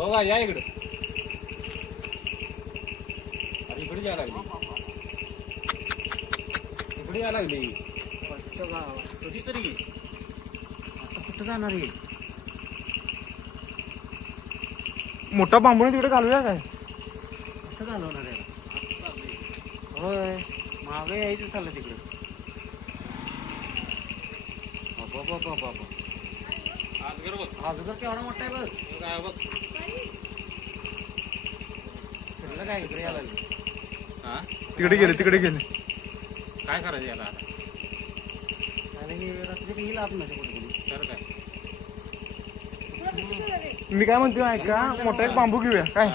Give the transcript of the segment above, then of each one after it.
हो का या इकडं. अरे इकडे या लागली. इकडे या लागली. कधी तरी? आता कुठं जाणार आहे? मोठा बांबून तिकडे घालूया काय? कसं घालवणार आहे? होय. मागे यायचं चाललं तिकडे. बाबा बाबा बाबा. आजगर बघ. अजून केवढा मोठा आहे बघ. काय बघ फिरलं काय इकडे यायला लागलं. हा? तिकडे गेले तिकडे गेले. काय करायचं याला आता? तर काय? मी काय म्हणतो ऐका मोठा एक बांबू घेऊया. काय.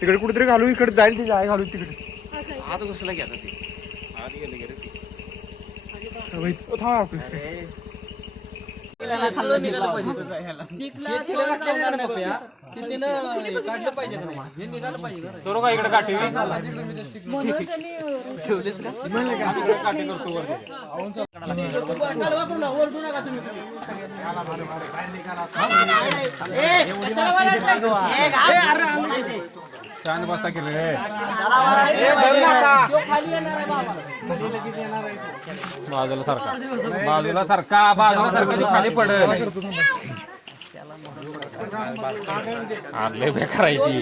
तिकडे कुठेतरी घालू इकडे जाईल ती जाय घालू तिकडे. आत घुसला की आता ते? आत गेले गेले ती. थांब आपण अरे. इकडे काठी इकडे काठी करतो बसता केलं रे बाजूला सारखा बाजूला सारखा बाजूला सारखा ती खाली पडेल आले बेकार आहे ती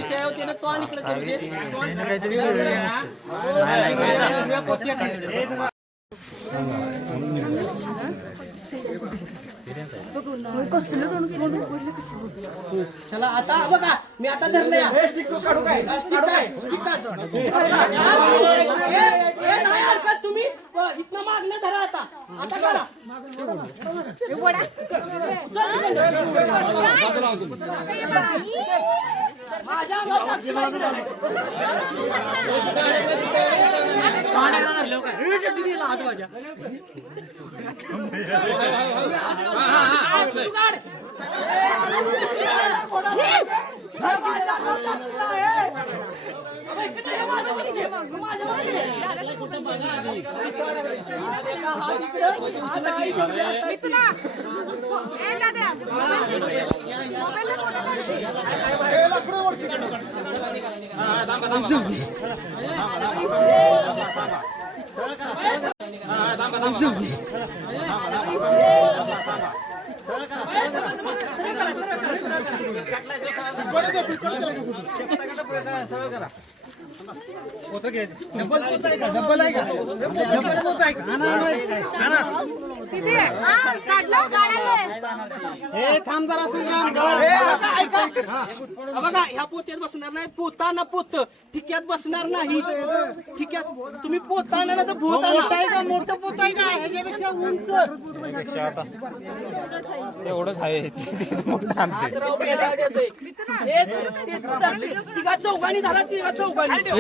कसलं तोंड केलं? पडलं कशी चला आता बघा मी आता धरले काढू काय? नाही हरकत तुम्ही. इथनं मागणं धरा आता. आता करा. माझ्या अंगावर माहिती नाही. पाण्याला धरलं काय हे डबल दिला हात माझ्या हे माझ्या नाही, हे. हे. माझ्या मध्ये घे. बघा, ऐका. बघा ह्या पोत्यात बसणार नाही पोताना पोत ठिक्यात बसणार नाही ठिक्यात तुम्ही पोताना ना तर भूताना एवढंच आहे मोठं आणते हातराव पेढा देतोय. हे ते धरली. तिघा चौघांनी झाला तिघा चौघांनी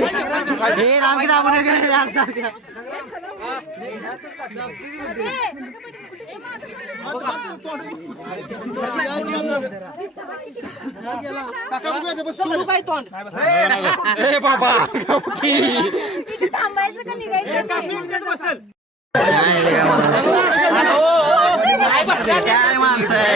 सुरू काय तोंड? ए बाबा किती थांबायचं का निघायचं काय माणसं आहे?